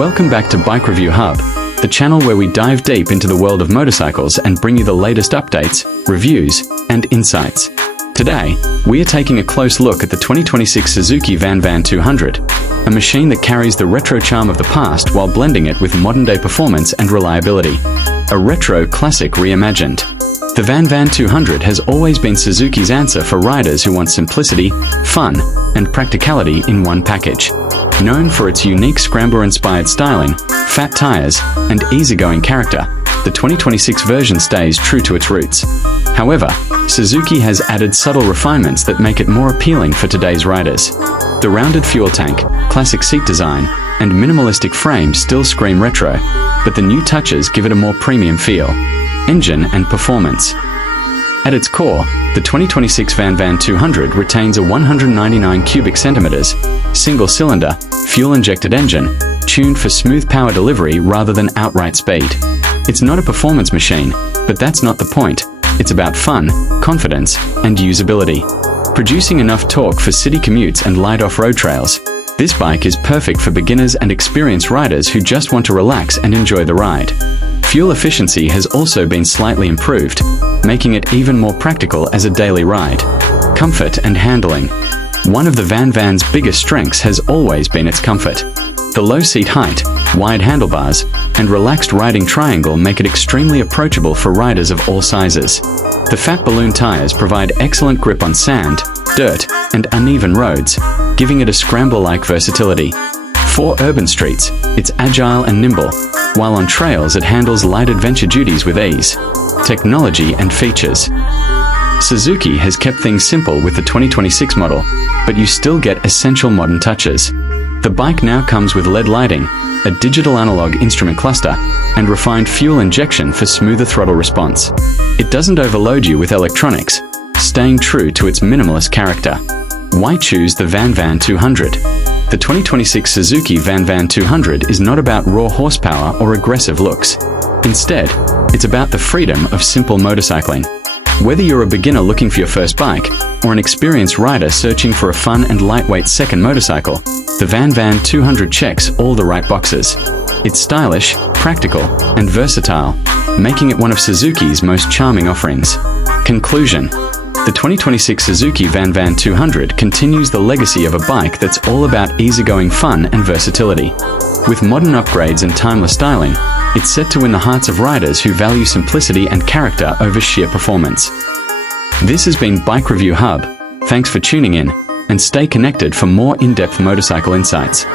Welcome back to Bike Review Hub, the channel where we dive deep into the world of motorcycles and bring you the latest updates, reviews, and insights. Today, we are taking a close look at the 2026 Suzuki VanVan 200, a machine that carries the retro charm of the past while blending it with modern-day performance and reliability. A retro classic reimagined. The VanVan 200 has always been Suzuki's answer for riders who want simplicity, fun, and practicality in one package. Known for its unique scrambler-inspired styling, fat tires, and easygoing character, the 2026 version stays true to its roots. However, Suzuki has added subtle refinements that make it more appealing for today's riders. The rounded fuel tank, classic seat design, and minimalistic frame still scream retro, but the new touches give it a more premium feel. Engine and performance. At its core, the 2026 VanVan 200 retains a 199 cubic centimeters, single-cylinder, fuel-injected engine, tuned for smooth power delivery rather than outright speed. It's not a performance machine, but that's not the point. It's about fun, confidence, and usability. Producing enough torque for city commutes and light off-road trails, this bike is perfect for beginners and experienced riders who just want to relax and enjoy the ride. Fuel efficiency has also been slightly improved, making it even more practical as a daily ride. Comfort and handling. One of the VanVan's biggest strengths has always been its comfort. The low seat height, wide handlebars, and relaxed riding triangle make it extremely approachable for riders of all sizes. The fat balloon tires provide excellent grip on sand, dirt, and uneven roads, giving it a scrambler-like versatility. For urban streets, it's agile and nimble, while on trails it handles light adventure duties with ease. Technology and features. Suzuki has kept things simple with the 2026 model, but you still get essential modern touches. The bike now comes with LED lighting, a digital analog instrument cluster, and refined fuel injection for smoother throttle response. It doesn't overload you with electronics, staying true to its minimalist character. Why choose the VanVan 200? The 2026 Suzuki VanVan 200 is not about raw horsepower or aggressive looks. Instead, it's about the freedom of simple motorcycling. Whether you're a beginner looking for your first bike, or an experienced rider searching for a fun and lightweight second motorcycle, the VanVan 200 checks all the right boxes. It's stylish, practical, and versatile, making it one of Suzuki's most charming offerings. Conclusion. The 2026 Suzuki VanVan 200 continues the legacy of a bike that's all about easygoing fun and versatility. With modern upgrades and timeless styling, it's set to win the hearts of riders who value simplicity and character over sheer performance. This has been Bike Review Hub. Thanks for tuning in, and stay connected for more in-depth motorcycle insights.